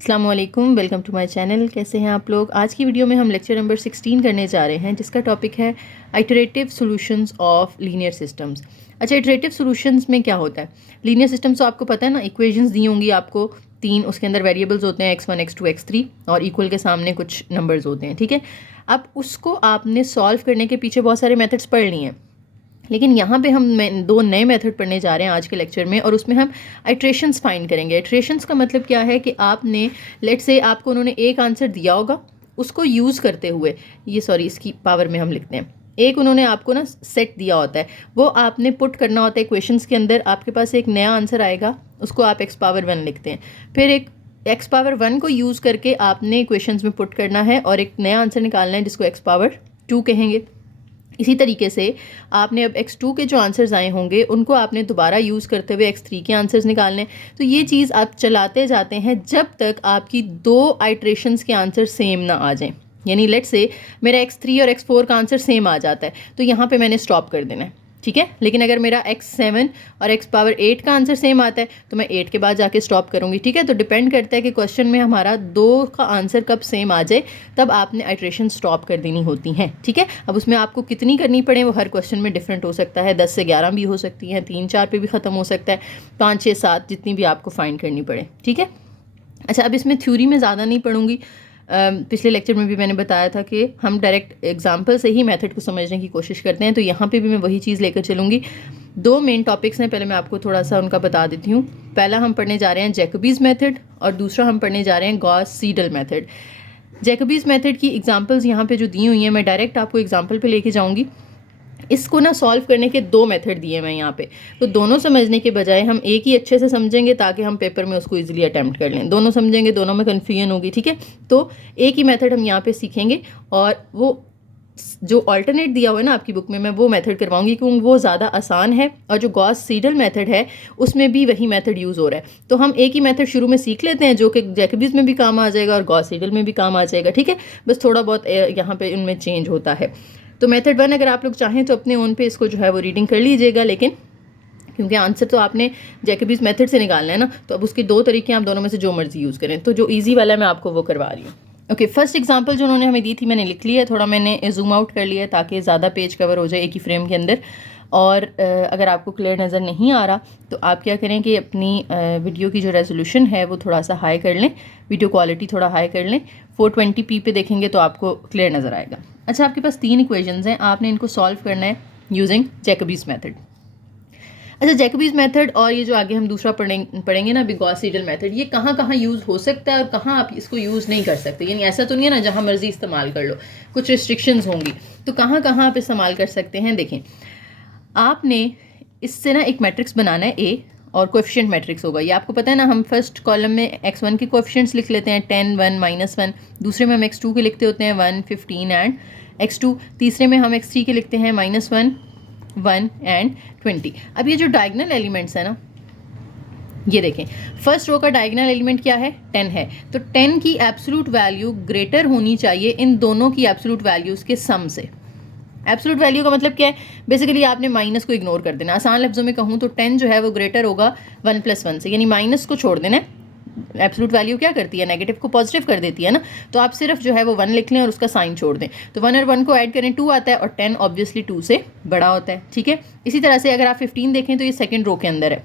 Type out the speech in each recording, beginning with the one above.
अस्सलाम वालेकुम, welcome to my channel. कैसे हैं आप लोग। आज की वीडियो में हम लेक्चर नंबर 16 करने जा रहे हैं, जिसका टॉपिक है iterative solutions of linear systems. अच्छा, आइटरेटिव सॉल्यूशंस में क्या होता है। लीनियर सिस्टम्स तो आपको पता है ना, इक्वेशंस दी होंगी आपको तीन, उसके अंदर वेरिएबल्स होते हैं x1 x2 x3 और इक्वल के सामने कुछ नंबर्स होते हैं। ठीक है, अब उसको आपने सॉल्व करने के पीछे बहुत सारे मेथड्स पढ़ लिए हैं, लेकिन यहाँ पे हम दो नए मेथड पढ़ने जा रहे हैं आज के लेक्चर में, और उसमें हम आइट्रेशंस फाइंड करेंगे। आइट्रेशंस का मतलब क्या है कि आपने लेट्स से आपको उन्होंने एक आंसर दिया होगा, उसको यूज़ करते हुए इसकी पावर में हम लिखते हैं। एक उन्होंने आपको ना सेट दिया होता है, वो आपने पुट करना होता है इक्वेशंस के अंदर। आपके पास एक नया आंसर आएगा, उसको आप x⁻1 लिखते हैं। फिर एक x⁻1 को यूज़ करके आपने इक्वेशंस में पुट करना है और एक नया आंसर निकालना है जिसको x⁻2 कहेंगे। इसी तरीके से आपने अब x2 के जो आंसर्स आए होंगे उनको आपने दोबारा यूज़ करते हुए x3 के आंसर्स निकालने। तो ये चीज़ आप चलाते जाते हैं जब तक आपकी दो आइट्रेशंस के आंसर सेम ना आ जाएं। यानी लेट्स से मेरा x3 और x4 का आंसर सेम आ जाता है, तो यहाँ पे मैंने स्टॉप कर देना है। ठीक है, लेकिन अगर मेरा x7 और x⁻8 का आंसर सेम आता है तो मैं 8 के बाद जाके स्टॉप करूँगी। ठीक है, तो डिपेंड करता है कि क्वेश्चन में हमारा दो का आंसर कब सेम आ जाए, तब आपने आइट्रेशन स्टॉप कर देनी होती हैं। ठीक है, अब उसमें आपको कितनी करनी पड़े वो हर क्वेश्चन में डिफरेंट हो सकता है। 10 से 11 भी हो सकती हैं, 3-4 पे भी ख़त्म हो सकता है, 5-6-7 जितनी भी आपको फाइंड करनी पड़े। ठीक है, अच्छा, अब इसमें थ्योरी में ज़्यादा नहीं पढ़ूंगी। पिछले लेक्चर में भी मैंने बताया था कि हम डायरेक्ट एग्जाम्पल से ही मेथड को समझने की कोशिश करते हैं, तो यहाँ पे भी मैं वही चीज़ लेकर चलूँगी। दो मेन टॉपिक्स हैं, पहले मैं आपको थोड़ा सा उनका बता देती हूँ। पहला हम पढ़ने जा रहे हैं जैकोबीज मेथड और दूसरा हम पढ़ने जा रहे हैं गॉस सीडल मेथड। जैकोबीज मेथड की एग्जाम्पल्स यहाँ पे जो दी हुई हैं, मैं डायरेक्ट आपको एग्जाम्पल पे लेके जाऊँगी। इसको ना सॉल्व करने के दो मेथड दिए मैं यहाँ पे, तो दोनों समझने के बजाय हम एक ही अच्छे से समझेंगे ताकि हम पेपर में उसको इजीली अटेम्प्ट कर लें। दोनों समझेंगे, दोनों में कन्फ्यूजन होगी। ठीक है, तो एक ही मेथड हम यहाँ पे सीखेंगे, और वो जो ऑल्टरनेट दिया हुआ है ना आपकी बुक में, मैं वो मेथड करवाऊंगी क्योंकि वो ज़्यादा आसान है, और जो गॉस सीडल मेथड है उसमें भी वही मेथड यूज़ हो रहा है। तो हम एक ही मेथड शुरू में सीख लेते हैं जो कि जैकोबीज में भी काम आ जाएगा और गॉस सीडल में भी काम आ जाएगा। ठीक है, बस थोड़ा बहुत यहाँ पे इनमें चेंज होता है। तो मेथड 1 अगर आप लोग चाहें तो अपने ओन पे इसको जो है वो रीडिंग कर लीजिएगा, लेकिन क्योंकि आंसर तो आपने जैकोबीज मेथड से निकालना है ना, तो अब उसके दो तरीके, आप दोनों में से जो मर्जी यूज़ करें। तो जो ईजी वाला है मैं आपको वो करवा रही हूँ। ओके, फर्स्ट एग्जांपल जो उन्होंने हमें दी थी मैंने लिख लिया है, थोड़ा मैंने जूम आउट कर लिया है ताकि ज़्यादा पेज कवर हो जाए एक ही फ्रेम के अंदर। और अगर आपको क्लियर नज़र नहीं आ रहा तो आप क्या करें कि अपनी वीडियो की जो रेजोल्यूशन है वो थोड़ा सा हाई कर लें, वीडियो क्वालिटी थोड़ा हाई कर लें। 420p पे देखेंगे तो आपको क्लियर नज़र आएगा। अच्छा, आपके पास तीन इक्वेशंस हैं, आपने इनको सॉल्व करना है यूजिंग जैकोबीज मेथड। अच्छा, जैकोबीज मेथड और ये जो आगे हम दूसरा पढ़ेंगे ना, गॉस सीडल मेथड, ये कहाँ कहाँ यूज़ हो सकता है और कहाँ आप इसको यूज़ नहीं कर सकते। यानी ऐसा तो नहीं है ना जहाँ मर्जी इस्तेमाल कर लो, कुछ रिस्ट्रिक्शंस होंगी। तो कहाँ कहाँ आप इस्तेमाल कर सकते हैं, देखें। आपने इससे ना एक मैट्रिक्स बनाना है ए, और कोएफिशिएंट मैट्रिक्स होगा। ये आपको पता है ना, हम फर्स्ट कॉलम में x1 के कोएफिशिएंट्स लिख लेते हैं 10, 1, -1। दूसरे में हम x2 के लिखते होते हैं 1, 15 एंड x2। तीसरे में हम x3 के लिखते हैं -1, 1 एंड 20। अब ये जो डायगोनल एलिमेंट्स है ना, ये देखें, फर्स्ट रो का डायगोनल एलिमेंट क्या है, 10 है। तो 10 की एब्सोल्यूट वैल्यू ग्रेटर होनी चाहिए इन दोनों की एब्सोल्यूट वैल्यूज़ के सम से। एब्सोल्यूट वैल्यू का मतलब क्या है, बेसिकली आपने माइनस को इग्नोर कर देना। आसान लफ्जों में कहूँ तो 10 जो है वो ग्रेटर होगा 1 + 1 से, यानी माइनस को छोड़ देना है। एब्सोल्यूट वैल्यू क्या करती है, नेगेटिव को पॉजिटिव कर देती है ना, तो आप सिर्फ जो है वो 1 लिख लें और उसका साइन छोड़ दें। तो 1 और 1 को ऐड करें, 2 आता है, और 10 ऑब्वियसली 2 से बड़ा होता है। ठीक है, इसी तरह से अगर आप 15 देखें तो ये सेकेंड रो के अंदर है,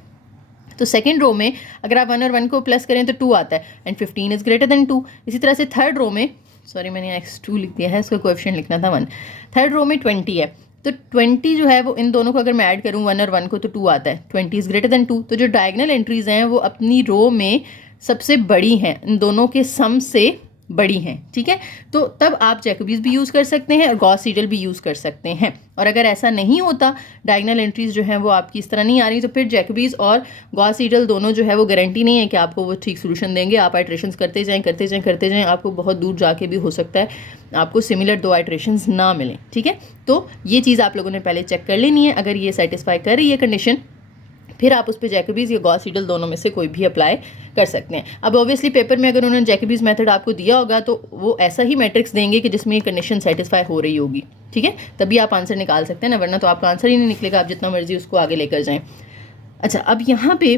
तो सेकेंड रो में अगर आप 1 और 1 को प्लस करें तो 2 आता है, एंड 15 इज ग्रेटर देन 2। इसी तरह से थर्ड रो में, सॉरी मैंने x2 लिख दिया है, इसका कोएफिशिएंट लिखना था 1। थर्ड रो में 20 है, तो 20 जो है वो इन दोनों को अगर मैं ऐड करूँ 1 और 1 को तो 2 आता है, 20 इज ग्रेटर देन 2। तो जो डायगोनल एंट्रीज हैं वो अपनी रो में सबसे बड़ी हैं, इन दोनों के सम से बड़ी हैं। ठीक है, तो तब आप जैकोबीज भी यूज़ कर सकते हैं और गॉस सीडल भी यूज़ कर सकते हैं। और अगर ऐसा नहीं होता, डायगोनल एंट्रीज जो हैं वो आपकी इस तरह नहीं आ रही, तो फिर जैकोबीज और गॉस सीडल दोनों जो है वो गारंटी नहीं है कि आपको वो ठीक सोल्यूशन देंगे। आप आइट्रेशंस करते जाएं करते जाएं करते जाएं, आपको बहुत दूर जाके भी हो सकता है आपको सिमिलर दो आइट्रेशंस ना मिलें। ठीक है, तो ये चीज़ आप लोगों ने पहले चेक कर लेनी है। अगर ये सेटिस्फाई कर रही है कंडीशन, फिर आप उस पर जैकोबीज या गॉस सीडल दोनों में से कोई भी अप्लाई कर सकते हैं। अब ऑब्वियसली पेपर में अगर उन्होंने जैकोबीज मेथड आपको दिया होगा तो वो ऐसा ही मैट्रिक्स देंगे कि जिसमें ये कंडीशन सेटिस्फाई हो रही होगी। ठीक है, तभी आप आंसर निकाल सकते हैं ना, वरना तो आपका आंसर ही नहीं निकलेगा, आप जितना मर्जी उसको आगे लेकर जाएं। अच्छा, अब यहाँ पे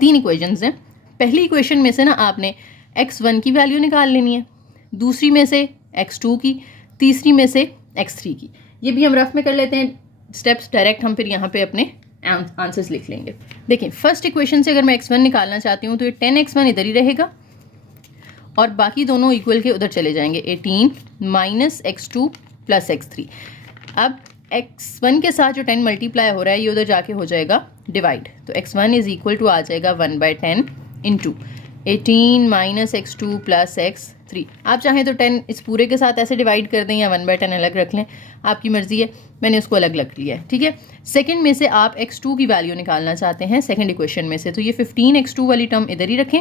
3 इक्वेशंस हैं। पहली इक्वेशन में से ना आपने x1 की वैल्यू निकाल लेनी है, दूसरी में से x2 की, तीसरी में से x3 की। ये भी हम रफ में कर लेते हैं स्टेप्स, डायरेक्ट हम फिर यहाँ पे अपने आंसर्स लिख लेंगे। देखिए फर्स्ट इक्वेशन से अगर मैं x1 निकालना चाहती हूँ तो ये 10x1 इधर ही रहेगा और बाकी दोनों इक्वल के उधर चले जाएंगे, 18 माइनस x2 प्लस x3। अब x1 के साथ जो 10 मल्टीप्लाई हो रहा है ये उधर जाके हो जाएगा डिवाइड, तो x1 इज इक्वल टू आ जाएगा 1/10 into 18 minus x2 plus x3। आप चाहें तो 10 इस पूरे के साथ ऐसे डिवाइड कर दें या 1/10 अलग रख लें, आपकी मर्जी है, मैंने उसको अलग रख लिया है, ठीक है। सेकंड में से आप x2 की वैल्यू निकालना चाहते हैं सेकंड इक्वेशन में से, तो ये 15x2 वाली टर्म इधर ही रखें,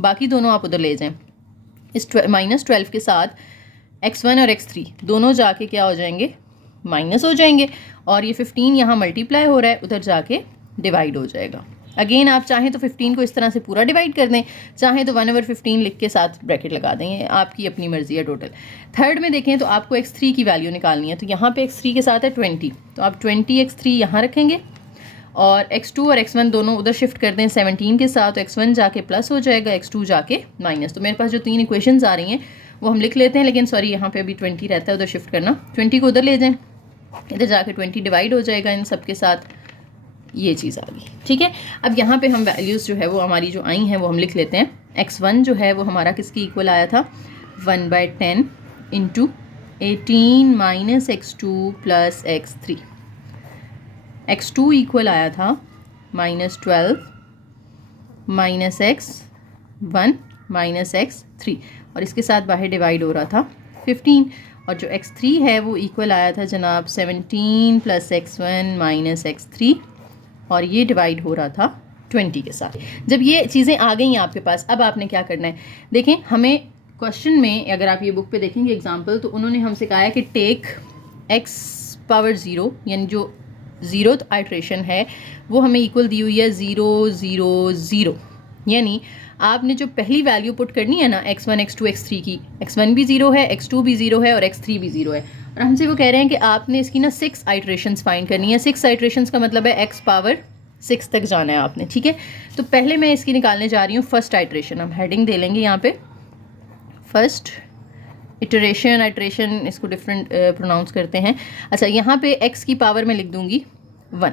बाकी दोनों आप उधर ले जाएं। इस -12 के साथ x1 और x3 दोनों जाके क्या हो जाएंगे, माइनस हो जाएंगे, और ये 15 यहाँ मल्टीप्लाई हो रहा है उधर जाके डिवाइड हो जाएगा। अगेन आप चाहें तो 15 को इस तरह से पूरा डिवाइड कर दें, चाहें तो 1/15 लिख के साथ ब्रैकेट लगा दें, ये आपकी अपनी मर्जी है टोटल। थर्ड में देखें तो आपको x3 की वैल्यू निकालनी है, तो यहाँ पे x3 के साथ है 20, तो आप 20x3 यहाँ रखेंगे और x2 और x1 दोनों उधर शिफ्ट कर दें 17 के साथ, तो x1 जाके प्लस हो जाएगा, x2 जाके माइनस। तो मेरे पास जो 3 इक्वेशंस आ रही हैं वो हम लिख लेते हैं, लेकिन सॉरी यहाँ पे अभी 20 रहता है, उधर शिफ्ट करना, 20 को उधर ले जाएं, इधर जाके 20 डिवाइड हो जाएगा इन सब के साथ, ये चीज़ आ गई, ठीक है। अब यहाँ पे हम वैल्यूज़ जो है वो हमारी जो आई हैं वो हम लिख लेते हैं। x1 जो है वो हमारा किसकी इक्वल आया था, 1/10 into 18 minus x2 plus x3। x2 equal आया था -12 माइनस x1 माइनस x3, और इसके साथ बाहर डिवाइड हो रहा था 15, और जो x3 है वो इक्वल आया था जनाब 17 प्लस x1 माइनस x3, और ये डिवाइड हो रहा था 20 के साथ। जब ये चीज़ें आ गई हैं आपके पास, अब आपने क्या करना है, देखें हमें क्वेश्चन में अगर आप ये बुक पे देखेंगे एग्जांपल, तो उन्होंने हमसे कहा है कि टेक x⁻0, यानी जो 0th आइट्रेशन है वो हमें इक्वल दी हुई है 0 0 0, यानी आपने जो पहली वैल्यू पुट करनी है ना x1 x2 x3 की, x1 भी 0 है, x2 भी 0 है और x3 भी 0 है, और हमसे वो कह रहे हैं कि आपने इसकी ना 6 आइट्रेशंस फाइंड करनी है। 6 आइट्रेशंस का मतलब है x⁻6 तक जाना है आपने, ठीक है। तो पहले मैं इसकी निकालने जा रही हूँ फर्स्ट आइट्रेशन, हम हेडिंग दे लेंगे यहाँ पे फर्स्ट इटरेशन, आइट्रेशन इसको डिफरेंट प्रोनाउंस करते हैं। अच्छा यहाँ पे x की पावर में लिख दूँगी 1,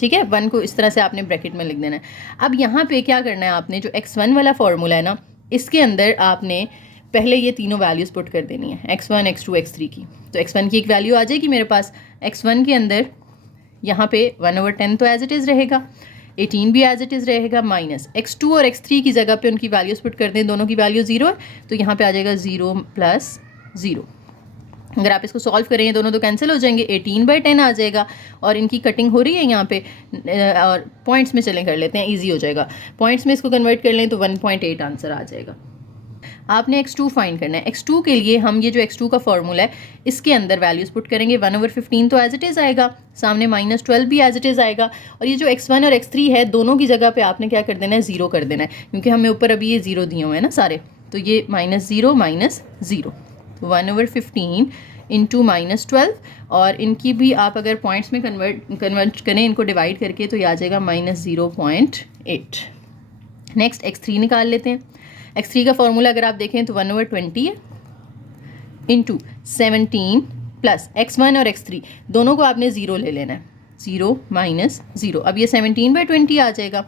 ठीक है, 1 को इस तरह से आपने ब्रैकेट में लिख देना है। अब यहाँ पे क्या करना है आपने, जो x1 वाला फॉर्मूला है ना, इसके अंदर आपने पहले ये तीनों वैल्यूज़ पुट कर देनी है, x1 x2 x3 की। तो x1 की एक वैल्यू आ जाएगी मेरे पास, x1 के अंदर यहाँ पे 1/10 तो एज इट इज़ रहेगा, 18 भी एज इट इज़ रहेगा, माइनस x2 और x3 की जगह पे उनकी वैल्यूज़ पुट कर दें, दोनों की वैल्यू 0 है, तो यहाँ पे आ जाएगा 0 प्लस 0। अगर आप इसको सॉल्व करेंगे दोनों तो कैंसिल हो जाएंगे, 18/10 आ जाएगा, और इनकी कटिंग हो रही है यहाँ पे, और पॉइंट्स में चलें कर लेते हैं, इजी हो जाएगा। पॉइंट्स में इसको कन्वर्ट कर लें तो 1.8 आंसर आ जाएगा। आपने x2 फाइंड करना है। x2 के लिए हम ये जो x2 का फॉर्मूला है इसके अंदर वैल्यूज़ पुट करेंगे, 1/15 तो एज इट इज़ आएगा, सामने -12 भी एज इट इज़ आएगा, और ये जो x1 और x3 है दोनों की जगह पे आपने क्या कर देना है, 0 कर देना है, क्योंकि हमें ऊपर अभी ये 0 दिए हुए हैं ना सारे, तो ये -0 -0, तो 1/15 इंटू -12, और इनकी भी आप अगर पॉइंट्स में कन्वर्ट करें इनको डिवाइड करके, तो ये आ जाएगा -0.8। नेक्स्ट x3 निकाल लेते हैं। x3 का फॉर्मूला अगर आप देखें तो 1/20 है इंटू 17 प्लस x1 और x3 दोनों को आपने 0 ले लेना है, 0 -0। अब ये 17/20 आ जाएगा,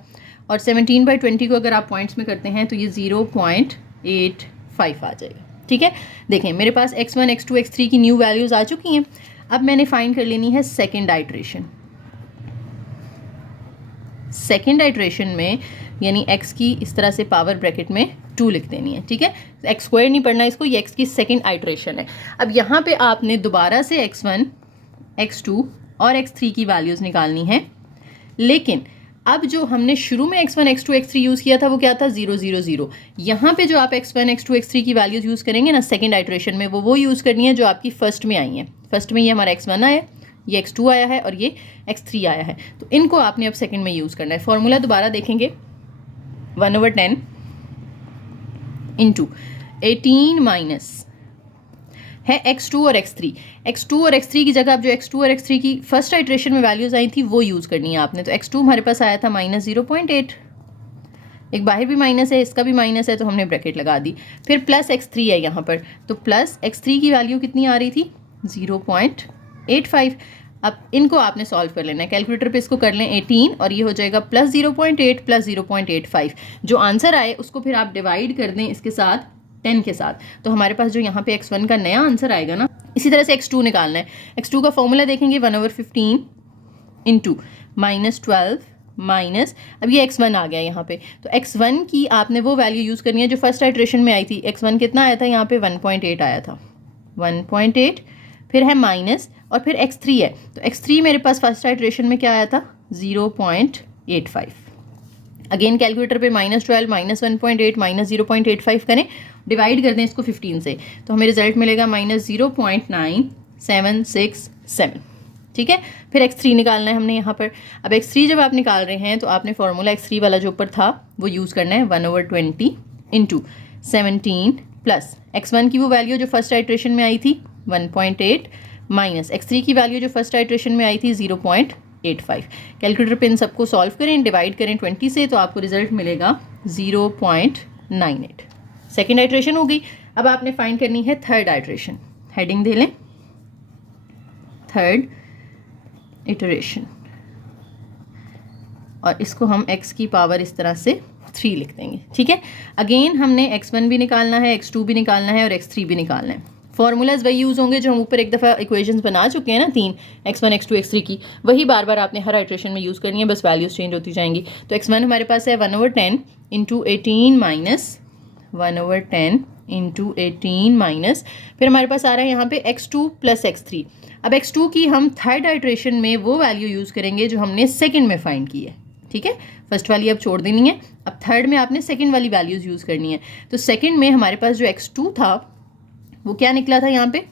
और 17/20 को अगर आप पॉइंट्स में करते हैं तो ये 0.85 आ जाएगा, ठीक है। देखें मेरे पास x1 x2 x3 की न्यू वैल्यूज़ आ चुकी हैं। अब मैंने फाइंड कर लेनी है सेकेंड आइट्रेशन। सेकेंड आइट्रेशन में यानी x की इस तरह से पावर ब्रैकेट में 2 लिख देनी है, ठीक है, x² नहीं पढ़ना इसको, ये x की सेकेंड आइट्रेशन है। अब यहाँ पे आपने दोबारा से x1 x2 और x3 की वैल्यूज़ निकालनी है, लेकिन अब जो हमने शुरू में x1 x2 x3 यूज़ किया था वो क्या था, 0 0 0। यहाँ पे जो आप x1 x2 x3 की वैल्यूज़ यूज़ करेंगे ना सेकेंड आइट्रेशन में, वो यूज़ करनी है जो आपकी फर्स्ट में आई हैं। फर्स्ट में ये हमारा x1 आया, ये x2 आया है और ये x3 आया है, तो इनको आपने अब सेकेंड में यूज़ करना है। फॉर्मूला दोबारा देखेंगे, 1/10 इंटू 18 माइनस है x2 और x3। x2 और x3 की जगह अब जो x2 और x3 की फर्स्ट आइट्रेशन में वैल्यूज़ आई थी वो यूज़ करनी है आपने। तो x2 हमारे पास आया था -0.8, एक बाहर भी माइनस है, इसका भी माइनस है, तो हमने ब्रैकेट लगा दी। फिर प्लस x3 है यहाँ पर, तो प्लस x3 की वैल्यू कितनी आ रही थी 0.85। अब इनको आपने सॉल्व कर लेना है, कैलकुलेटर पे इसको कर लें 18 और ये हो जाएगा प्लस 0.8 प्लस 0.85। जो आंसर आए उसको फिर आप डिवाइड कर दें इसके साथ 10 के साथ, तो हमारे पास जो यहाँ पे x1 का नया आंसर आएगा ना। इसी तरह से x2 निकालना है। x2 का फॉर्मूला देखेंगे 1/15 इंटू -12 माइनस, अब ये x1 आ गया यहाँ पे, तो x1 की आपने वो वैल्यू यूज़ करनी है जो फर्स्ट आइट्रेशन में आई थी। x1 कितना आया था यहाँ पे 1.8 आया था, 1.8, फिर है माइनस और फिर x3 है, तो x3 मेरे पास फर्स्ट आइट्रेशन में क्या आया था 0.85। अगेन कैलकुलेटर पे -12 -1.8 -0.85 करें, डिवाइड कर दें इसको 15 से, तो हमें रिजल्ट मिलेगा -0.9767। ठीक है, फिर x3 निकालना है हमने यहाँ पर। अब x3 जब आप निकाल रहे हैं तो आपने फॉर्मूला x3 वाला जो ऊपर था वो यूज़ करना है 1/20 इंटू 17 प्लस x1 की वो वैल्यू जो फर्स्ट आइट्रेशन में आई थी 1.8 माइनस x3 की वैल्यू जो फर्स्ट आइट्रेशन में आई थी 0.85। कैलकुलेटर पे इन सबको सॉल्व करें, डिवाइड करें 20 से, तो आपको रिजल्ट मिलेगा 0.98। सेकेंड आइट्रेशन हो गई। अब आपने फाइंड करनी है थर्ड आइट्रेशन, हेडिंग दे लें थर्ड इटरेशन, और इसको हम x की पावर इस तरह से 3 लिख देंगे। ठीक है, अगेन हमने x1 भी निकालना है, x2 भी निकालना है और x3 भी निकालना है। फॉर्मूलाज वही यूज़ होंगे जो हम ऊपर एक दफ़ा इक्वेशंस बना चुके हैं ना, 3 x1 x2 x3 की, वही बार बार आपने हर आइट्रेशन में यूज़ करनी है, बस वैल्यूज चेंज होती जाएंगी। तो x1 हमारे पास है 1/10 इंटू 18 माइनस 1/10 इंटू 18 माइनस, फिर हमारे पास आ रहा है यहाँ पे x2 प्लस x3। अब x2 की हम थर्ड आइट्रेशन में वो वैल्यू यूज़ करेंगे जो हमने सेकंड में फाइंड की है। ठीक है, फर्स्ट वाली अब छोड़ देनी है, अब थर्ड में आपने सेकंड वाली वैल्यूज़ यूज़ करनी है। तो सेकंड में हमारे पास जो x2 था वो क्या निकला था यहाँ पे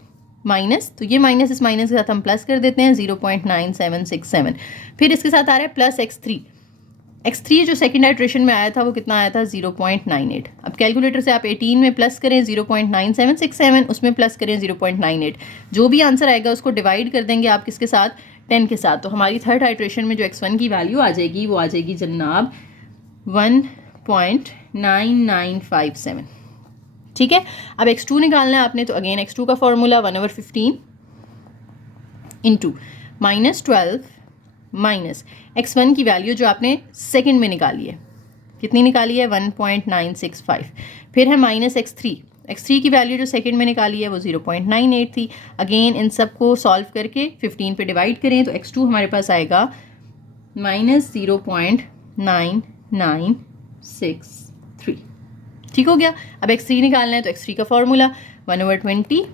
माइनस, तो ये माइनस इस माइनस के साथ हम प्लस कर देते हैं 0.9767। फिर इसके साथ आ रहा है प्लस x3 जो सेकंड आइट्रेशन में आया था वो कितना आया था 0.98। अब कैलकुलेटर से आप 18 में प्लस करें 0.9767, उसमें प्लस करें 0.98, जो भी आंसर आएगा उसको डिवाइड कर देंगे आप किसके साथ 10 के साथ, तो हमारी थर्ड आइट्रेशन में जो x1 की वैल्यू आ जाएगी वो आ जाएगी जनाब 1.9957। ठीक है, अब x2 निकालना है आपने, तो अगेन x2 का फॉर्मूला 1/15 इंटू -12 माइनस x1 की वैल्यू जो आपने सेकंड में निकाली है, कितनी निकाली है 1.965, फिर है माइनस x3 की वैल्यू जो सेकंड में निकाली है वो 0.98 थी। अगेन इन सबको सॉल्व करके 15 पे डिवाइड करें तो x2 हमारे पास आएगा -0.9963। ठीक हो गया। अब x3 निकालना है, तो x3 का फॉर्मूला 1/20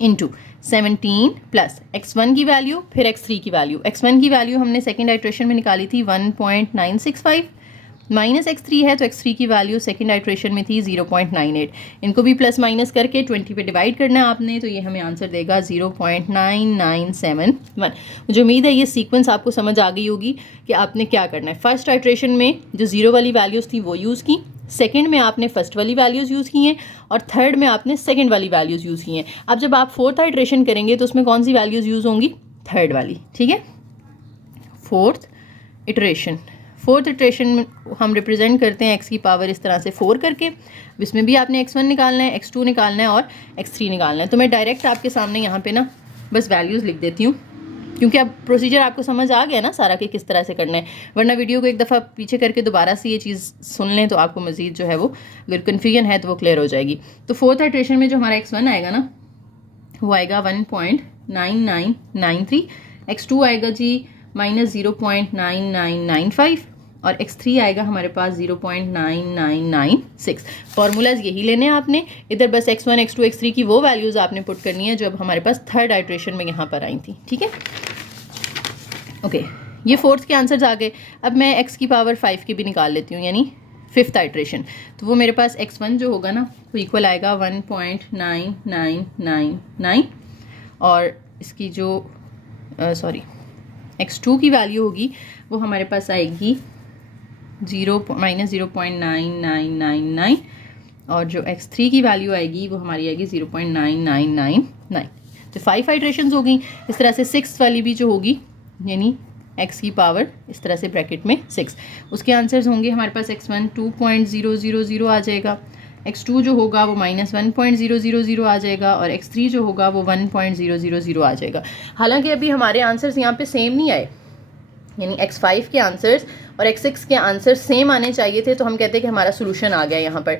इंटू 17 प्लस x1 की वैल्यू फिर x3 की वैल्यू। x1 की वैल्यू हमने सेकेंड आइट्रेशन में निकाली थी 1.965 माइनस x3 है, तो x3 की वैल्यू सेकेंड आइट्रेशन में थी 0.98। इनको भी प्लस माइनस करके 20 पे डिवाइड करना है आपने, तो ये हमें आंसर देगा 0.9971। मुझे उम्मीद है ये सीक्वेंस आपको समझ आ गई होगी कि आपने क्या करना है। फर्स्ट आइट्रेशन में जो जीरो वाली वैल्यूज़ थी वो यूज़ की, सेकंड में आपने फर्स्ट वाली वैल्यूज़ यूज़ की हैं और थर्ड में आपने सेकंड वाली वैल्यूज़ यूज़ की हैं। अब जब आप फोर्थ आइट्रेशन करेंगे तो उसमें कौन सी वैल्यूज़ यूज़ होंगी, थर्ड वाली। ठीक है, फोर्थ इटरेशन में हम रिप्रेजेंट करते हैं x की पावर इस तरह से 4 करके। इसमें भी आपने x1 निकालना है, x2 निकालना है और x3 निकालना है। तो मैं डायरेक्ट आपके सामने यहाँ पे ना बस वैल्यूज़ लिख देती हूँ, क्योंकि अब प्रोसीजर आपको समझ आ गया ना सारा कि किस तरह से करना है, वरना वीडियो को एक दफ़ा पीछे करके दोबारा से ये चीज़ सुन लें तो आपको मज़ीद जो है वो अगर कन्फ्यूजन है तो वो क्लियर हो जाएगी। तो फोर्थ आइट्रेशन में जो हमारा x1 आएगा ना वो आएगा 1.9993, x2 आएगा जी -0.9995 और x3 आएगा हमारे पास 0.9996। फॉर्मूलाज यही लेने हैं आपने, इधर बस x1 x2 x3 की वो वैल्यूज़ आपने पुट करनी है जो अब हमारे पास थर्ड आइट्रेशन में यहाँ पर आई थी। ठीक है, ओके, ये फोर्थ के आंसर्स आ गए। अब मैं x की पावर 5 की भी निकाल लेती हूँ, यानी फिफ्थ आइट्रेशन। तो वो मेरे पास x1 जो होगा ना वो इक्वल आएगा 1.9999 और इसकी जो x2 की वैल्यू होगी वो हमारे पास आएगी -0.9999 और जो x3 की वैल्यू आएगी वो हमारी आएगी 0.9999। तो 5 आइट्रेशंस हो गई। इस तरह से 6 वाली भी जो होगी, यानी एक्स की पावर इस तरह से ब्रैकेट में 6। उसके आंसर्स होंगे हमारे पास x1 2.000 आ जाएगा, x2 जो होगा वो -1.000 आ जाएगा और x3 जो होगा वो 1.000 आ जाएगा। हालांकि अभी हमारे आंसर्स यहाँ पे सेम नहीं आए, यानी x5 के आंसर्स और x6 के आंसर्स सेम आने चाहिए थे, तो हम कहते हैं कि हमारा सोल्यूशन आ गया यहाँ पर।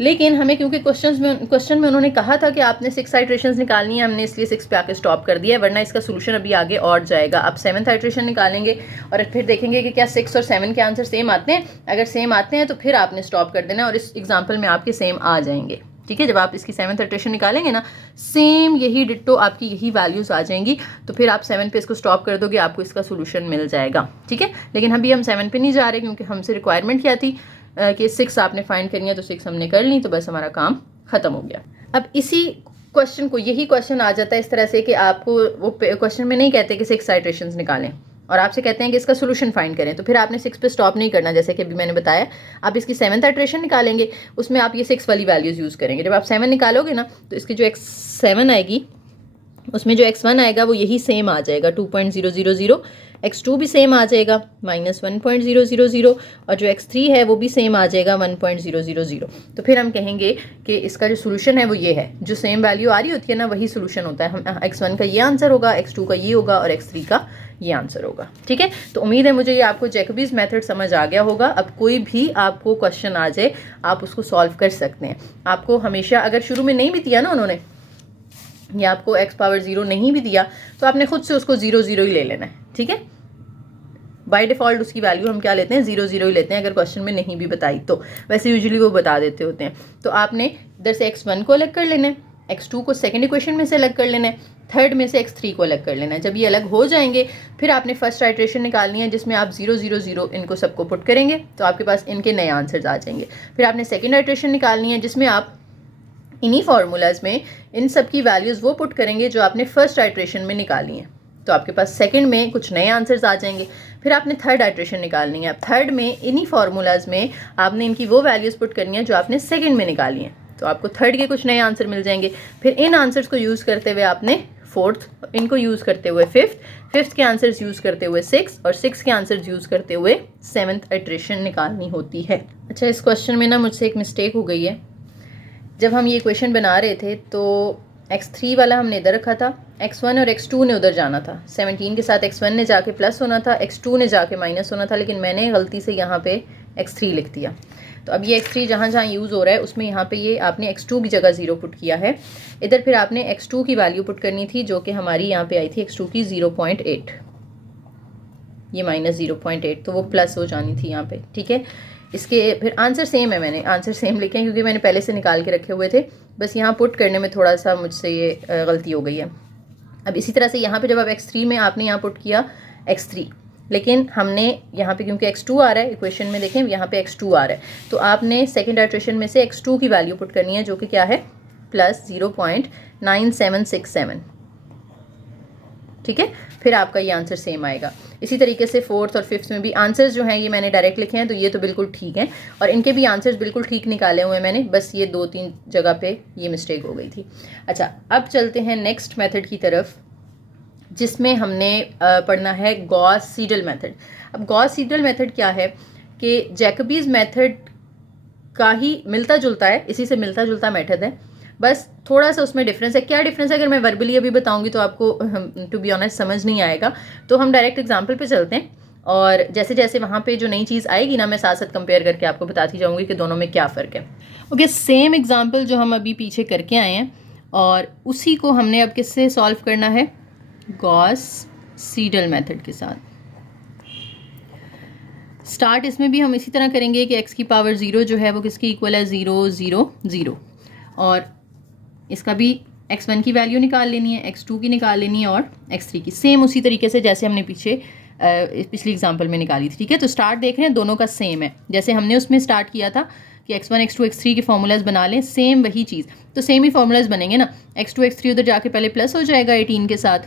लेकिन हमें क्योंकि क्वेश्चन में उन्होंने कहा था कि आपने 6 आइट्रेशंस निकालनी है, हमने इसलिए 6 पे आके स्टॉप कर दिया है, वरना इसका सोल्यूशन अभी आगे और जाएगा। अब 7th आइट्रेशन निकालेंगे और फिर देखेंगे कि क्या 6 और 7 के आंसर सेम आते हैं। अगर सेम आते हैं तो फिर आपने स्टॉप कर देना और इस एग्जाम्पल में आपके सेम आ जाएंगे। ठीक है, जब आप इसकी 7th आइट्रेशन निकालेंगे ना, सेम यही डिट्टो आपकी यही वैल्यूज़ आ जाएंगी, तो फिर आप 7 पे इसको स्टॉप कर दोगे, आपको इसका सोल्यूशन मिल जाएगा। ठीक है, लेकिन अभी हम 7 पे नहीं जा रहे क्योंकि हमसे रिक्वायरमेंट क्या थी कि 6 आपने फाइंड करनी है, तो 6 हमने कर ली, तो बस हमारा काम ख़त्म हो गया। अब इसी क्वेश्चन को, यही क्वेश्चन आ जाता है इस तरह से कि आपको वो क्वेश्चन में नहीं कहते कि 6 आइट्रेशंस निकालें और आपसे कहते हैं कि इसका सोल्यूशन फाइंड करें, तो फिर आपने 6 पे स्टॉप नहीं करना। जैसे कि अभी मैंने बताया, आप इसकी 7th आइट्रेशन निकालेंगे, उसमें आप ये 6 वाली वैल्यूज़ यूज़ करेंगे। जब आप 7 निकालोगे ना, तो इसकी जो x7 आएगी उसमें जो x1 आएगा वो यही सेम आ जाएगा 2.000, x2 भी सेम आ जाएगा -1.000 और जो x3 है वो भी सेम आ जाएगा 1.000। तो फिर हम कहेंगे कि इसका जो सोल्यूशन है वो ये है, जो सेम वैल्यू आ रही होती है ना वही सोल्यूशन होता है। हम x1 का ये आंसर होगा, x2 का ये होगा और x3 का ये आंसर होगा। ठीक है, तो उम्मीद है मुझे ये आपको जैकोबीज मेथड समझ आ गया होगा। अब कोई भी आपको क्वेश्चन आ जाए आप उसको सॉल्व कर सकते हैं। आपको हमेशा, अगर शुरू में नहीं भी दिया ना उन्होंने, या आपको x पावर 0 नहीं भी दिया, तो आपने खुद से उसको 0 0 ही ले लेना है। ठीक है, बाय डिफ़ॉल्ट उसकी वैल्यू हम क्या लेते हैं, 0 0 ही लेते हैं, अगर क्वेश्चन में नहीं भी बताई तो। वैसे यूजुअली वो बता देते होते हैं। तो आपने इधर से x1 को अलग कर लेना है, x2 को सेकंड इक्वेशन में से अलग कर लेना है, थर्ड में से x3 को अलग कर लेना है। जब ये अलग हो जाएंगे फिर आपने फर्स्ट आइट्रेशन निकालनी है, जिसमें आप 0 0 0 इनको सबको पुट करेंगे तो आपके पास इनके नए आंसर्स आ जाएंगे। फिर आपने सेकेंड आइट्रेशन निकालनी है, जिसमें आप इन्हीं फार्मूलाज में इन सब की वैल्यूज़ वो पुट करेंगे जो आपने फर्स्ट आइट्रेशन में निकाली हैं, तो आपके पास सेकंड में कुछ नए आंसर्स आ जाएंगे। फिर आपने थर्ड आइट्रेशन निकालनी है, अब थर्ड में इन्हीं फार्मूलाज में आपने इनकी वो वैल्यूज़ पुट करनी है जो आपने सेकंड में निकाली हैं, तो आपको थर्ड के कुछ नए आंसर मिल जाएंगे। फिर इन आंसर्स को यूज़ करते हुए आपने फोर्थ, इनको यूज़ करते हुए फिफ्थ के आंसर्स यूज़ करते हुए 6 और 6 के आंसर्स यूज़ करते हुए 7th आइट्रेशन निकालनी होती है। अच्छा, इस क्वेश्चन में ना मुझसे एक मिस्टेक हो गई है। जब हम ये क्वेश्चन बना रहे थे तो x3 वाला हमने इधर रखा था, x1 और x2 ने उधर जाना था। 17 के साथ x1 ने जाके प्लस होना था, x2 ने जाके माइनस होना था, लेकिन मैंने गलती से यहाँ पे x3 लिख दिया। तो अब ये x3 जहाँ जहाँ यूज़ हो रहा है उसमें यहाँ पे ये आपने x2 की जगह 0 पुट किया है। इधर फिर आपने x2 की वैल्यू पुट करनी थी जो कि हमारी यहाँ पे आई थी x2 की 0.8, ये -0.8, तो वो प्लस हो जानी थी यहाँ पे। ठीक है, इसके फिर आंसर सेम है, मैंने आंसर सेम लिखे हैं क्योंकि मैंने पहले से निकाल के रखे हुए थे, बस यहाँ पुट करने में थोड़ा सा मुझसे ये गलती हो गई है। अब इसी तरह से यहाँ पे जब आप x3 में आपने यहाँ पुट किया x3, लेकिन हमने यहाँ पे क्योंकि x2 आ रहा है इक्वेशन में, देखें यहाँ पे x2 आ रहा है, तो आपने सेकेंड आइट्रेशन में से x2 की वैल्यू पुट करनी है जो कि क्या है +0.9767। ठीक है, फिर आपका ये आंसर सेम आएगा। इसी तरीके से फोर्थ और फिफ्थ में भी आंसर्स जो हैं ये मैंने डायरेक्ट लिखे हैं, तो ये तो बिल्कुल ठीक हैं और इनके भी आंसर्स बिल्कुल ठीक निकाले हुए हैं मैंने, बस ये 2-3 जगह पे ये मिस्टेक हो गई थी। अच्छा, अब चलते हैं नेक्स्ट मेथड की तरफ, जिसमें हमने पढ़ना है गॉस सीडल मेथड। अब गॉस सीडल मेथड क्या है कि जैकोबीज मेथड का ही मिलता जुलता है, इसी से मिलता जुलता मेथड है, बस थोड़ा सा उसमें डिफरेंस है। क्या डिफरेंस है अगर मैं वर्बली अभी बताऊंगी तो आपको टू बी ऑनेस्ट समझ नहीं आएगा, तो हम डायरेक्ट एग्जांपल पे चलते हैं और जैसे जैसे वहाँ पे जो नई चीज़ आएगी ना, मैं साथ साथ कंपेयर करके आपको बताती जाऊंगी कि दोनों में क्या फ़र्क है। ओके, सेम एग्जांपल जो हम अभी पीछे करके आए हैं और उसी को हमने अब किससे सॉल्व करना है, गॉस सीडल मेथड के साथ। स्टार्ट इसमें भी हम इसी तरह करेंगे कि x की पावर 0 जो है वो किसकी इक्वल है 0 0 0, और इसका भी x1 की वैल्यू निकाल लेनी है, x2 की निकाल लेनी है और x3 की, सेम उसी तरीके से जैसे हमने पिछली एग्जांपल में निकाली थी। ठीक है, तो स्टार्ट देख रहे हैं दोनों का सेम है, जैसे हमने उसमें स्टार्ट किया था कि x1 x2 x3 के फार्मूलाज बना लें, सेम वही चीज़, तो सेम ही फार्मूलाज बनेंगे ना। x2 x3 उधर जाके पहले प्लस हो जाएगा 18 के साथ,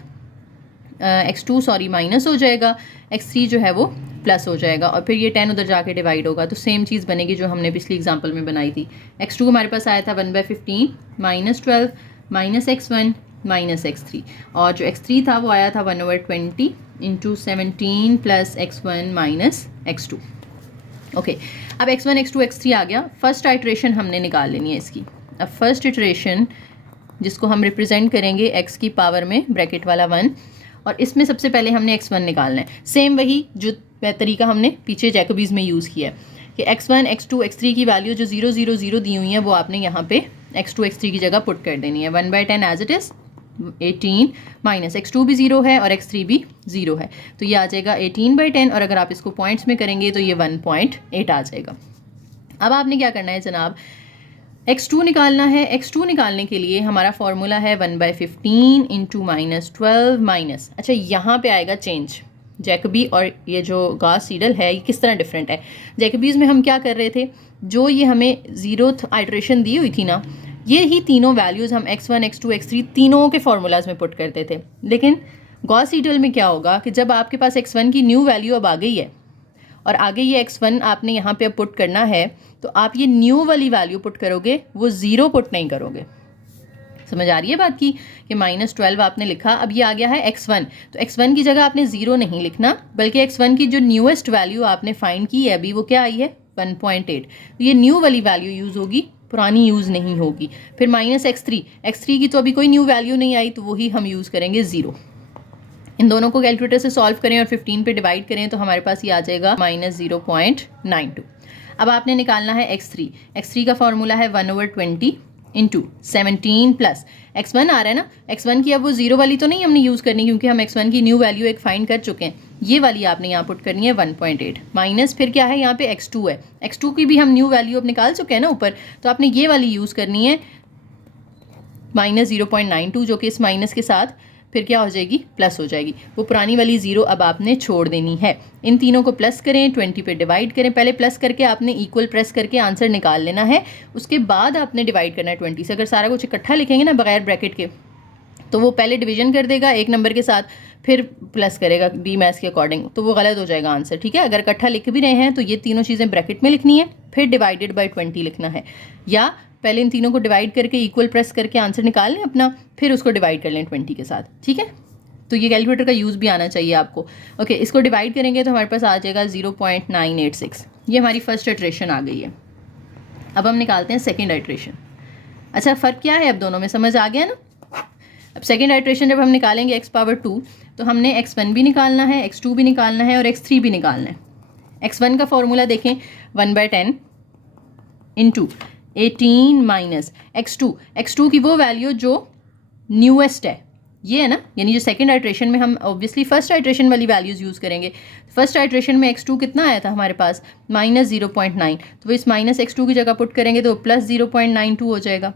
x2 माइनस हो जाएगा, x3 जो है वो प्लस हो जाएगा और फिर ये 10 उधर जाके डिवाइड होगा, तो सेम चीज़ बनेगी जो हमने पिछली एग्जांपल में बनाई थी। x2 हमारे पास आया था 1/15 -12 -x1 -x3, और जो x3 था वो आया था 1/20 into 17 plus x1 minus x2। Okay, अब x1 x2 x3 आ गया। फर्स्ट आइट्रेशन हमने निकाल लेनी है इसकी। अब फर्स्ट इटरेशन जिसको हम रिप्रेजेंट करेंगे x की पावर में ब्रैकेट वाला 1, और इसमें सबसे पहले हमने x1 निकालना है। सेम वही जो तरीका हमने पीछे जैकोबीज में यूज़ किया है कि x1 x2 x3 की वैल्यू जो 0 0 0 दी हुई है वो आपने यहाँ पे x2 x3 की जगह पुट कर देनी है। 1/10 as it is 18 minus x2 भी 0 है और x3 भी 0 है, तो ये आ जाएगा 18/10, और अगर आप इसको पॉइंट्स में करेंगे तो ये 1.8 आ जाएगा। अब आपने क्या करना है जनाब, x2 निकालना है। x2 निकालने के लिए हमारा फॉर्मूला है 1/15 इंटू -12 माइनस, अच्छा यहाँ पे आएगा चेंज। जैकबी और ये जो गॉस सीडल है ये किस तरह डिफरेंट है। जैकबीज में हम क्या कर रहे थे, जो ये हमें 0th आइट्रेशन दी हुई थी ना, ये ही तीनों वैल्यूज़ हम x1 x2 x3 तीनों के फार्मूलाज में पुट करते थे। लेकिन गॉस सीडल में क्या होगा कि जब आपके पास x1 की न्यू वैल्यू अब आ गई है और आगे ये x1 आपने यहाँ पे अब पुट करना है, तो आप ये न्यू वाली वैल्यू पुट करोगे, वो 0 पुट नहीं करोगे। समझ आ रही है बात की कि -12 आपने लिखा, अब ये आ गया है x1, तो x1 की जगह आपने 0 नहीं लिखना, बल्कि x1 की जो न्यूएस्ट वैल्यू आपने फाइंड की है अभी, वो क्या आई है 1.8, तो ये न्यू वाली वैल्यू यूज़ होगी, पुरानी यूज़ नहीं होगी। फिर -x3 की तो अभी कोई न्यू वैल्यू नहीं आई, तो वही हम यूज़ करेंगे 0। इन दोनों को कैलकुलेटर से सॉल्व करें और 15 पे डिवाइड करें तो हमारे पास ये आ जाएगा -0.92। अब आपने निकालना है x3 का फॉर्मूला है 1/20 इंटू 17 प्लस x1 आ रहा है ना, x1 की अब वो 0 वाली तो नहीं हमने यूज़ करनी, क्योंकि हम x1 की न्यू वैल्यू एक फाइंड कर चुके हैं। ये वाली आपने यहाँ पुट करनी है 1.8 माइनस, फिर क्या है यहाँ पे x2 है, x2 की भी हम न्यू वैल्यू अब निकाल चुके हैं ना ऊपर, तो आपने ये वाली यूज़ करनी है -0.92, जो कि इस माइनस के साथ फिर क्या हो जाएगी, प्लस हो जाएगी। वो पुरानी वाली 0 अब आपने छोड़ देनी है। इन तीनों को प्लस करें, 20 पे डिवाइड करें। पहले प्लस करके आपने इक्वल प्रेस करके आंसर निकाल लेना है, उसके बाद आपने डिवाइड करना है 20 से। अगर सारा कुछ इकट्ठा लिखेंगे ना बगैर ब्रैकेट के, तो वो पहले डिवीजन कर देगा एक नंबर के साथ, फिर प्लस करेगा डी मैथ्स के अकॉर्डिंग, तो वो गलत हो जाएगा आंसर। ठीक है, अगर इकट्ठा लिख भी रहे हैं तो ये तीनों चीज़ें ब्रैकेट में लिखनी है, फिर डिवाइडेड बाई 20 लिखना है, या पहले इन तीनों को डिवाइड करके इक्वल प्रेस करके आंसर निकाल लें अपना, फिर उसको डिवाइड कर लें 20 के साथ। ठीक है, तो ये कैलकुलेटर का यूज़ भी आना चाहिए आपको। ओके, इसको डिवाइड करेंगे तो हमारे पास आ जाएगा 0.986। ये हमारी फर्स्ट इटरेशन आ गई है। अब हम निकालते हैं सेकेंड आइट्रेशन। अच्छा, फ़र्क क्या है अब दोनों में, समझ आ गया ना। अब सेकेंड आइट्रेशन जब हम निकालेंगे x⁻², तो हमने x1 भी निकालना है, x2 भी निकालना है और x3 भी निकालना है। x1 का फॉर्मूला देखें 1/10 इंटू 18 माइनस x2 की वो वैल्यू जो न्यूएस्ट है, ये है ना, यानी जो सेकंड आइट्रेशन में हम ऑब्वियसली फर्स्ट आइट्रेशन वाली वैल्यूज़ यूज़ करेंगे। फर्स्ट आइट्रेशन में x2 कितना आया था हमारे पास, -0.9, तो इस -x2 की जगह पुट करेंगे तो +0.92 हो जाएगा।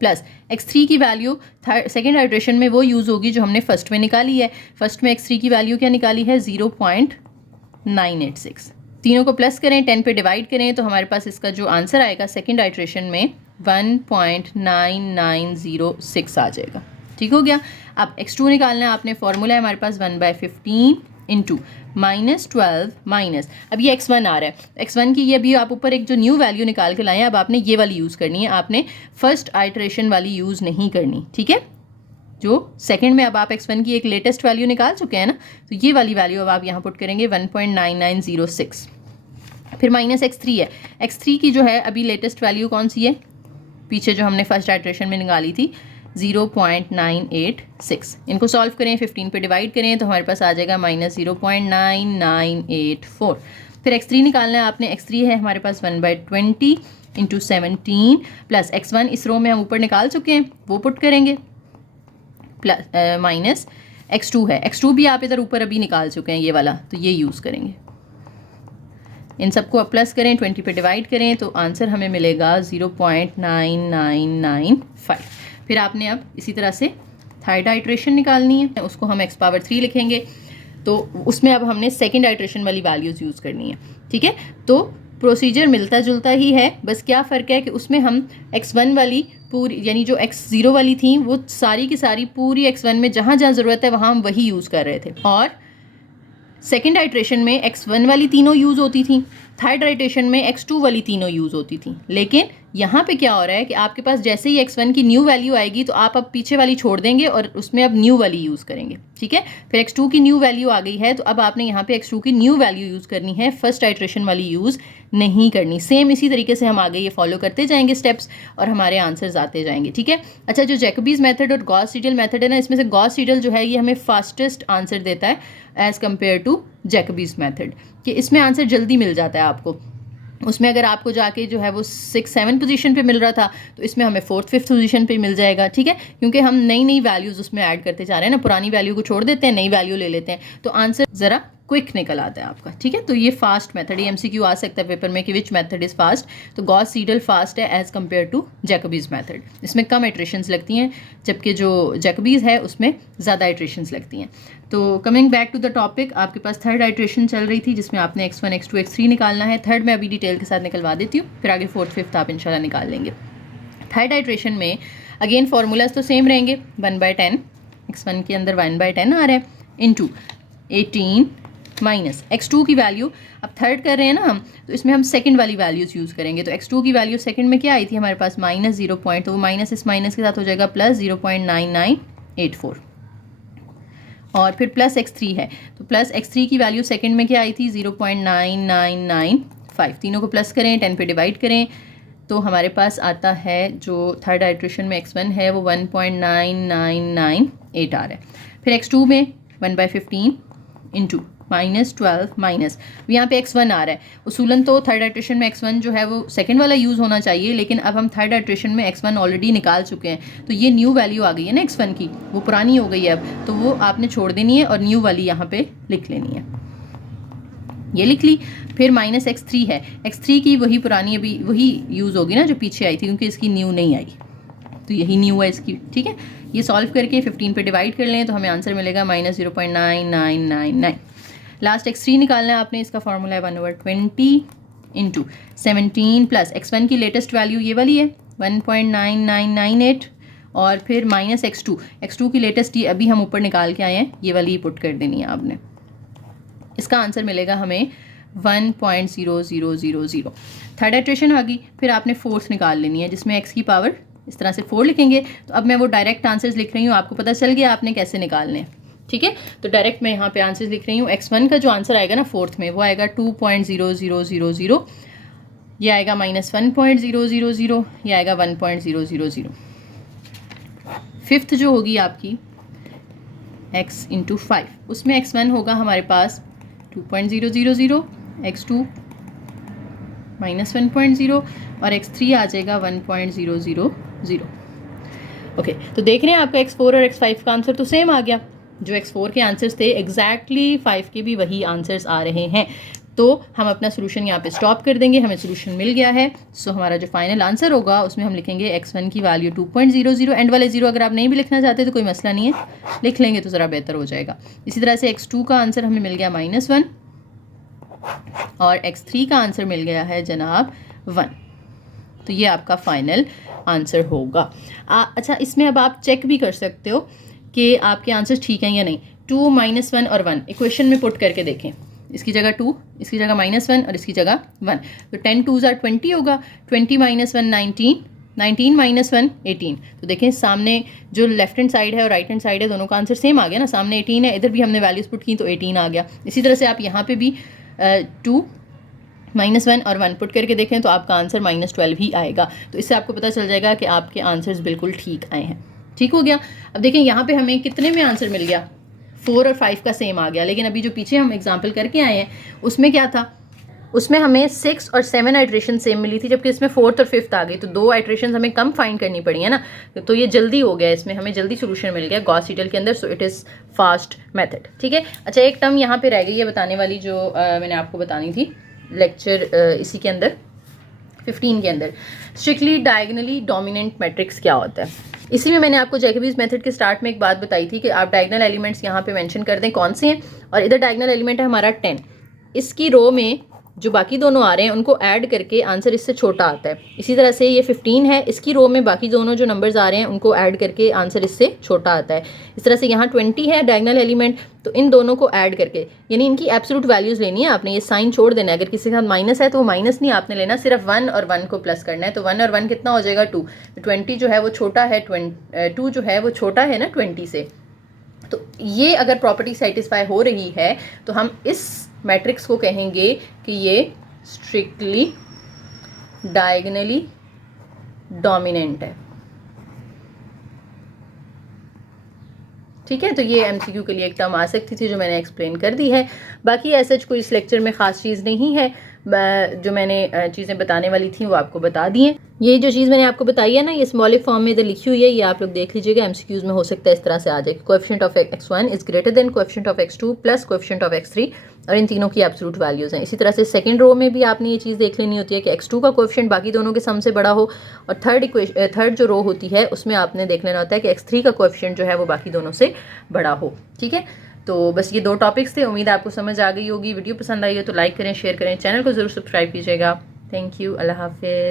प्लस x3 की वैल्यू सेकेंड आइट्रेशन में वो यूज़ होगी जो हमने फर्स्ट में निकाली है। फर्स्ट में x3 की वैल्यू क्या निकाली है, 0.986। तीनों को प्लस करें, 10 पे डिवाइड करें, तो हमारे पास इसका जो आंसर आएगा सेकेंड आइट्रेशन में 1.9906 आ जाएगा। ठीक हो गया। अब x2 निकालना है आपने, फॉर्मूला है हमारे पास 1/15 इंटू -12 माइनस, अब ये x1 आ रहा है, x1 की ये अभी आप ऊपर एक जो न्यू वैल्यू निकाल के लाए हैं, अब आपने ये वाली यूज़ करनी है, आपने फर्स्ट आइट्रेशन वाली यूज़ नहीं करनी। ठीक है, जो सेकंड में अब आप x1 की एक लेटेस्ट वैल्यू निकाल चुके हैं ना, तो ये वाली वैल्यू अब आप यहाँ पुट करेंगे 1.9906। फिर -x3 है, x3 की जो है अभी लेटेस्ट वैल्यू कौन सी है, पीछे जो हमने फर्स्ट आइट्रेशन में निकाली थी 0.986। इनको सॉल्व करें, 15 पे डिवाइड करें, तो हमारे पास आ जाएगा -0.9984। फिर x3 निकालना है आपने, x3 है हमारे पास 1/20 इंटू 17 प्लस x1 इस रो में हम ऊपर निकाल चुके हैं, वो पुट करेंगे, प्लस माइनस x2 है, x2 भी आप इधर ऊपर अभी निकाल चुके हैं ये वाला, तो ये यूज़ करेंगे। इन सबको अब प्लस करें, 20 पे डिवाइड करें, तो आंसर हमें मिलेगा 0.9995। फिर आपने अब इसी तरह से थर्ड आइट्रेशन निकालनी है, उसको हम x⁻³ लिखेंगे, तो उसमें अब हमने सेकंड आइट्रेशन वाली वैल्यूज़ यूज़ करनी है। ठीक है, तो प्रोसीजर मिलता जुलता ही है, बस क्या फ़र्क है कि उसमें हम x1 वाली पूरी, यानी जो x0 वाली थी वो सारी की सारी पूरी x1 में जहाँ जहाँ ज़रूरत है वहाँ हम वही यूज़ कर रहे थे, और सेकेंड आइट्रेशन में x1 वाली तीनों यूज़ होती थी, थर्ड आइट्रेशन में x2 वाली तीनों यूज़ होती थी। लेकिन यहाँ पे क्या हो रहा है कि आपके पास जैसे ही x1 की न्यू वैल्यू आएगी तो आप अब पीछे वाली छोड़ देंगे और उसमें अब न्यू वाली यूज़ करेंगे, ठीक है। फिर x2 की न्यू वैल्यू आ गई है तो अब आपने यहाँ पे x2 की न्यू वैल्यू यूज़ करनी है, फर्स्ट आइट्रेशन वाली यूज़ नहीं करनी। सेम इसी तरीके से हम आगे ये फॉलो करते जाएंगे स्टेप्स और हमारे आंसर्स आते जाएंगे, ठीक है। अच्छा, जो जैकोबीज मेथड और गॉस सीडल मेथड है ना, इसमें से गॉस सीडल जो है ये हमें फास्टेस्ट आंसर देता है एज़ कम्पेयर टू जैकोबीज मेथड, कि इसमें आंसर जल्दी मिल जाता है आपको। उसमें अगर आपको जाके जो है वो 6-7 पोजीशन पे मिल रहा था तो इसमें हमें 4th-5th पोजीशन पे मिल जाएगा, ठीक है, क्योंकि हम नई नई वैल्यूज़ उसमें ऐड करते जा रहे हैं ना, पुरानी वैल्यू को छोड़ देते हैं, नई वैल्यू ले लेते हैं, तो आंसर ज़रा क्विक निकल आता है आपका, ठीक है। तो ये फास्ट मेथड, ये MCQ आ सकता है पेपर में कि विच मेथड इज़ फास्ट, तो गॉस सीडल फास्ट है एज़ कम्पेयर टू जैकोबीज मेथड। इसमें कम इटरेशंस लगती हैं जबकि जो जैकोबीज है उसमें ज़्यादा इटरेशंस लगती हैं। तो coming back to the topic, आपके पास थर्ड आइट्रेशन चल रही थी जिसमें आपने x1, x2, x3 निकालना है। थर्ड मैं अभी डिटेल के साथ निकलवा देती हूँ, फिर आगे 4th, 5th आप इंशाल्लाह निकाल लेंगे। थर्ड आइट्रेशन में अगेन फार्मूलाज तो सेम रहेंगे, 1/10, x1 के अंदर 1/10 आ रहा है, इंटू 18 माइनस x2 की वैल्यू, अब थर्ड कर रहे हैं ना हम, तो इसमें हम सेकंड वाली वैल्यूज़ यूज़ करेंगे। तो x2 की वैल्यू सेकंड में क्या आई थी हमारे पास, -0, तो वो माइनस इस माइनस के साथ हो जाएगा प्लस 0.9984, और फिर प्लस x3 है, तो प्लस x3 की वैल्यू सेकंड में क्या आई थी 0.9995, तीनों को प्लस करें, 10 पे डिवाइड करें, तो हमारे पास आता है जो थर्ड आइट्रेशन में x1 है वो 1.9998 आ रहा है। फिर x2 में 1/15 इंटू -12 माइनस, यहाँ पे x1 आ रहा है। उसूलन तो थर्ड आइट्रेशन में x1 जो है वो सेकंड वाला यूज़ होना चाहिए, लेकिन अब हम थर्ड आइट्रेशन में x1 ऑलरेडी निकाल चुके हैं, तो ये न्यू वैल्यू आ गई है ना x1 की, वो पुरानी हो गई है अब, तो वो आपने छोड़ देनी है और न्यू वाली यहाँ पे लिख लेनी है, ये लिख ली। फिर -x3 है, x3 की वही पुरानी अभी वही यूज़ होगी ना जो पीछे आई थी, क्योंकि इसकी न्यू नहीं आई, तो यही न्यू है इसकी, ठीक है। ये सॉल्व करके 15 पे डिवाइड कर लें तो हमें आंसर मिलेगा -0.9999। लास्ट x3 निकालना है आपने, इसका फार्मूला है 1/20 इंटू 17 प्लस x1 की लेटेस्ट वैल्यू ये वाली है 1.9998, और फिर माइनस x2 की लेटेस्ट ये अभी हम ऊपर निकाल के आए हैं, ये वाली पुट कर देनी है आपने। इसका आंसर मिलेगा हमें 1.0000। थर्ड आइट्रेशन आ गई, फिर आपने फोर्थ निकाल लेनी है जिसमें x की पावर इस तरह से 4 लिखेंगे। तो अब मैं वो डायरेक्ट आंसर्स लिख रही हूँ, आपको पता चल गया आपने कैसे निकालने हैं, ठीक है। तो डायरेक्ट मैं यहाँ पे आंसर्स लिख रही हूँ। x1 का जो आंसर आएगा ना फोर्थ में वो आएगा 2.0000, ये आएगा -1.000, ये आएगा 1.000। फिफ्थ जो होगी आपकी x इंटू 5, उसमें x1 होगा हमारे पास 2.000, x2 -1.0 और x3 आ जाएगा 1.000। ओके, तो देख रहे हैं आपका x4 और x5 का आंसर तो सेम आ गया, जो x4 के आंसर्स थे एग्जैक्टली 5 के भी वही आंसर्स आ रहे हैं। तो हम अपना सोल्यूशन यहाँ पे स्टॉप कर देंगे, हमें सोल्यूशन मिल गया है। सो हमारा जो फाइनल आंसर होगा उसमें हम लिखेंगे x1 की वैल्यू 2.00, एंड वाले 0 अगर आप नहीं भी लिखना चाहते तो कोई मसला नहीं है, लिख लेंगे तो ज़रा बेहतर हो जाएगा। इसी तरह से x2 का आंसर हमें मिल गया -1 और x3 का आंसर मिल गया है जनाब 1। तो ये आपका फाइनल आंसर होगा। अच्छा, इसमें अब आप चेक भी कर सकते हो कि आपके आंसर ठीक हैं या नहीं। 2, -1 और 1 इक्वेशन में पुट करके देखें, इसकी जगह 2, इसकी जगह -1 और इसकी जगह 1, तो 10 2s are 20 होगा, 20 - 1 19, 19 - 1 18। तो देखें सामने जो लेफ्ट हैंड साइड है और राइट हैंड साइड है दोनों का आंसर सेम आ गया ना, सामने 18 है, इधर भी हमने वैल्यूज पुट की तो 18 आ गया। इसी तरह से आप यहाँ पे भी 2 -1 और 1 पुट करके देखें तो आपका आंसर -12 ही आएगा। तो इससे आपको पता चल जाएगा कि आपके आंसर्स बिल्कुल ठीक आए हैं। ठीक हो गया। अब देखें यहाँ पे हमें कितने में आंसर मिल गया, 4 और 5 का सेम आ गया, लेकिन अभी जो पीछे हम एग्जाम्पल करके आए हैं उसमें क्या था, उसमें हमें 6 और 7 आइट्रेशन सेम मिली थी, जबकि इसमें 4th और 5th आ गई, तो 2 आइट्रेशन हमें कम फाइंड करनी पड़ी है ना, तो ये जल्दी हो गया, इसमें हमें जल्दी सोल्यूशन मिल गया गॉस सीडल के अंदर। So it is fast method. ठीक है। अच्छा, एक टर्म यहाँ पे रह गई है बताने वाली, जो मैंने आपको बतानी थी लेक्चर इसी के अंदर 15 के अंदर, स्ट्रिक्टली डायगनली डोमिनेंट मैट्रिक्स क्या होता है। इसी में मैंने आपको जैकोबीज मेथड के स्टार्ट में एक बात बताई थी कि आप डायगनल एलिमेंट्स यहाँ पे मेंशन कर दें कौन से हैं, और इधर डायगनल एलिमेंट है हमारा 10, इसकी रो में जो बाकी दोनों आ रहे हैं उनको ऐड करके आंसर इससे छोटा आता है। इसी तरह से ये 15 है, इसकी रो में बाकी दोनों जो नंबर्स आ रहे हैं उनको ऐड करके आंसर इससे छोटा आता है। इस तरह से यहाँ 20 है डायगोनल एलिमेंट, तो इन दोनों को ऐड करके, यानी इनकी एब्सोल्यूट वैल्यूज़ लेनी है आपने, ये साइन छोड़ देना है। अगर किसी के साथ माइनस है तो वो माइनस नहीं आपने लेना, सिर्फ 1 और 1 को प्लस करना है। तो 1 और 1 कितना हो जाएगा 2। 20 जो है वो छोटा है 2 जो है वो छोटा है ना 20 से। तो ये अगर प्रॉपर्टी सेटिस्फाई हो रही है तो हम इस मैट्रिक्स को कहेंगे कि ये स्ट्रिक्टली डायगोनली डोमिनेंट है। ठीक है, तो ये एमसीक्यू के लिए एक टर्म आ सकती थी जो मैंने एक्सप्लेन कर दी है। बाकी ऐसा कोई इस लेक्चर में ख़ास चीज़ नहीं है, जो मैंने चीज़ें बताने वाली थी वो आपको बता दी हैं। ये जो चीज़ मैंने आपको बताई है ना, ये स्मॉलिक फॉर्म में इधर लिखी हुई है, ये आप लोग देख लीजिएगा। एमसीक्यूज़ में हो सकता है इस तरह से आ जाए, coefficient of x1 is greater than coefficient of x2 plus coefficient of x3, और इन तीनों की एब्सोल्यूट वैल्यूज़ हैं। इसी तरह से सेकंड रो में भी आपने ये चीज़ देख लेनी होती है कि x2 का कोएफिशिएंट बाकी दोनों के सम से बड़ा हो, और थर्ड जो रो होती है उसमें आपने देख लेना होता है कि x3 का कोएफिशिएंट जो है वो बाकी दोनों से बड़ा हो। ठीक है, तो बस ये 2 टॉपिक्स थे। उम्मीद है आपको समझ आ गई होगी। वीडियो पसंद आई हो तो लाइक करें, शेयर करें, चैनल को ज़रूर सब्सक्राइब कीजिएगा। थैंक यू, अल्लाह हाफिज़।